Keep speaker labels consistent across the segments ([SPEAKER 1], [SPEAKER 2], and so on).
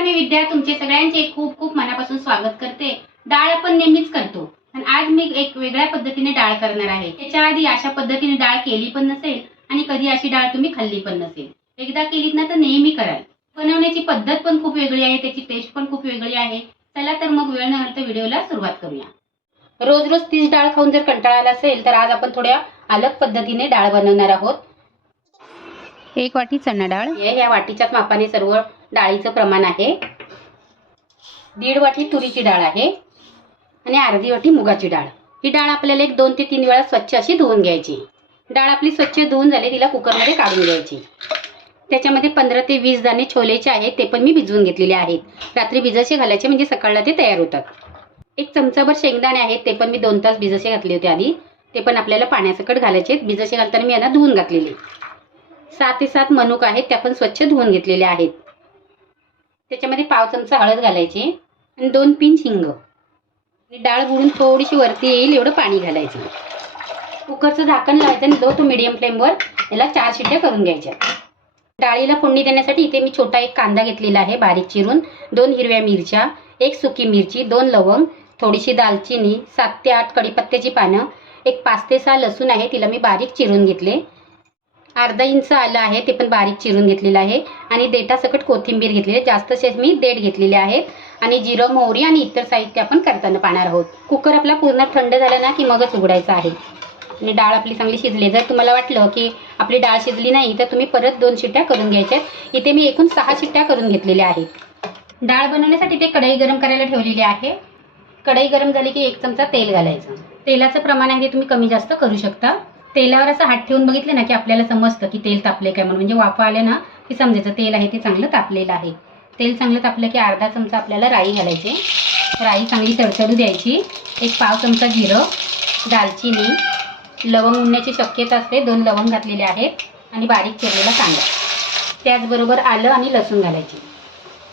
[SPEAKER 1] नमस्कार मी विद्या तुमचे सगळ्यांचे खूप खूप मनापासून स्वागत करते. डाळ आपण नेहमीच करतो. पण आज मी एक वेगळ्या पद्धतीने डाळ करणार आहे. त्याच्या आधी अशा पद्धतीने डाळ केली पण नसेल आणि कधी अशी डाळ तुम्ही खाल्ली पण नसेल. एकदा केलीत ना तर नेहमी कराल. बनवण्याची पद्धत पण खूप वेगळी आहे. त्याची टेस्ट पण खूप वेगळी आहे. चला तर मग वेळ न घालता व्हिडिओला सुरुवात करूया. रोज रोज तीच डाळ खाऊन जर कंटाळा आला असेल तर आज आपण थोड्या अलग पद्धतीने डाळ बनवणार आहोत. एक वाटी चणा डाळ. हे या वाटीच्याच मापाने सर्व डाळीचं प्रमाण आहे. दीड वाटी तुरीची डाळ आहे आणि अर्धी वाटी मुगाची डाळ. ही डाळ आपल्याला एक दोन ते तीन वेळा स्वच्छ अशी धुवून घ्यायची. डाळ आपली स्वच्छ धुवून झाली तिला कुकरमध्ये काढून घ्यायची. त्याच्यामध्ये पंधरा ते वीस दाणे छोलेचे आहेत ते पण मी भिजवून घेतलेले आहेत. रात्री भिजसे घालायचे म्हणजे सकाळला ते तयार होतात. एक चमचाभर शेंगदाणे आहेत ते पण मी दोन तास भिजसे घातले होते आधी. ते पण आपल्याला पाण्यासकट घालायचे आहेत. भिजसे घालताना मी यांना धुवून घातलेले. सहा ते सात मनुक आहेत त्या पण स्वच्छ धुवून घेतलेल्या आहेत. त्याच्यामध्ये पाव चमचा हळद घालायची आणि दोन पिंच हिंग. आणि डाळ बुडून थोडीशी वरती येईल एवढं पाणी घालायचं. कुकरचं झाकण लावायचं आणि लो टू मिडियम फ्लेमवर याला चार शिट्ट्या करून घ्यायच्या. डाळीला फोडणी देण्यासाठी इथे मी छोटा एक कांदा घेतलेला आहे बारीक चिरून. दोन हिरव्या मिरच्या एक सुकी मिरची दोन लवंग थोडीशी दालचिनी सात ते आठ कढीपत्त्याची पानं एक पाच ते सहा लसूण आहे तिला मी बारीक चिरून घेतले. अर्धा इंच आलं आहे ते पण बारीक चिरून घेतलेलं आहे. आणि देठासकट कोथिंबीर घेतलेली आहे. जास्त शेत मी देठ घेतलेले आहेत आणि जिरं मोहरी आणि इतर साहित्य आपण करताना पाहणार आहोत. कुकर आपला पूर्ण थंड झाला ना की मगच उघडायचा आहे. आणि डाळ आपली चांगली शिजली. जर तुम्हाला वाटलं की आपली डाळ शिजली नाही तर तुम्ही परत दोन शिट्ट्या करून घ्यायच्या इथे मी एकूण सहा शिट्ट्या करून घेतलेल्या आहेत. डाळ बनवण्यासाठी ते कढई गरम करायला ठेवलेली आहे. कढई गरम झाली की एक चमचा तेल घालायचं. तेलाचं प्रमाण आहे तुम्ही कमी जास्त करू शकता. तेलावर असं हात ठेवून बघितलं ना की आपल्याला समजतं की तेल तापले काय म्हणून. म्हणजे वाफा आलं ना की समजायचं तेल आहे ते चांगलं तापलेलं आहे. तेल चांगलं तापलं की अर्धा चमचा आपल्याला राई घालायची. राई चांगली तडतडू द्यायची. एक पाव चमचा जिरं दालचिनी लवंग उडण्याची शक्यता असते. दोन लवंग घातलेले आहेत आणि बारीक चिरलेला कांदा. त्याचबरोबर आलं आणि लसूण घालायची.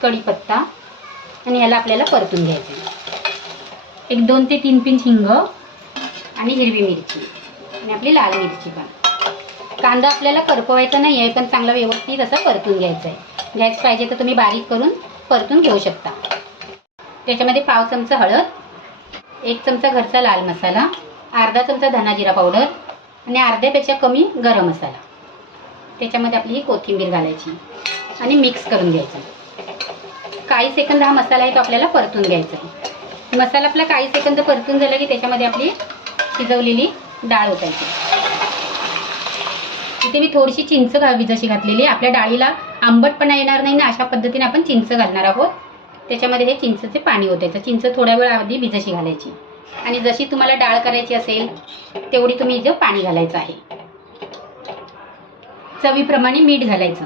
[SPEAKER 1] कढीपत्ता आणि याला आपल्याला परतून घ्यायचं. एक दोन ते तीन पिंच हिंग आणि हिरवी मिरची. आणि आपली लाल मिरची पण. कांदा आपल्याला करपवायचा नाही आहे पण चांगला व्यवस्थित असा परतून घ्यायचा आहे गॅस पाहिजे तर तुम्ही बारीक करून परतून घेऊ शकता. त्याच्यामध्ये पाव चमचा हळद एक चमचा घरचा लाल मसाला अर्धा चमचा धना जिरा पावडर आणि अर्ध्यापेक्षा कमी गरम मसाला. त्याच्यामध्ये आपली ही कोथिंबीर घालायची आणि मिक्स करून घ्यायचं. काही सेकंद हा मसाला आहे तो आपल्याला परतून घ्यायचा. आहे मसाला आपला काही सेकंद परतून झाला की त्याच्यामध्ये आपली शिजवलेली डाळ ओतायची. इथे मी थोडीशी चिंच घा जशी घातलेली आपल्या डाळीला आंबटपणा येणार नाही ना अशा पद्धतीने आपण चिंच घालणार आहोत. त्याच्यामध्ये हे चिंचचे पाणी ओतायचं. चिंच थोड्या वेळ आधी भिजशी घालायची. आणि जशी तुम्हाला डाळ करायची असेल तेवढी तुम्ही इथं पाणी घालायचं आहे. चवीप्रमाणे मीठ घालायचं.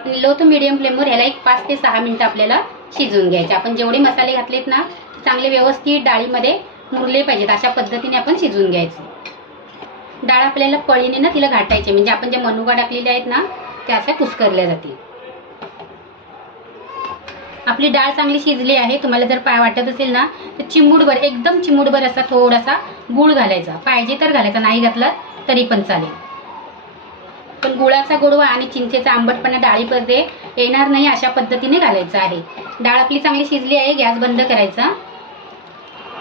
[SPEAKER 1] आणि लो टू मिडियम फ्लेमवर ह्याला एक पाच ते सहा मिनिटं आपल्याला शिजवून घ्यायचे. आपण जेवढे मसाले घातलेत ना चांगले व्यवस्थित डाळीमध्ये मुरले पाहिजेत अशा पद्धतीने आपण शिजवून घ्यायचं. डाळ आपल्याला पळीने ना तिला घाटायची म्हणजे आपण ज्या मनुगा टाकलेल्या आहेत ना त्या अशा कुस्करल्या जातील. आपली डाळ चांगली शिजली आहे तुम्हाला जर पाय वाटत असेल ना तर चिमूटभर एकदम चिमूटभर असा थोडासा गुळ घालायचा. पाहिजे तर घालायचा नाही घातला तरी पण चालेल. पण गुळाचा गोडवा आणि चिंचेचा आंबटपणा डाळीमध्ये येणार नाही अशा पद्धतीने घालायचं आहे. डाळ आपली चांगली शिजली आहे गॅस बंद करायचा.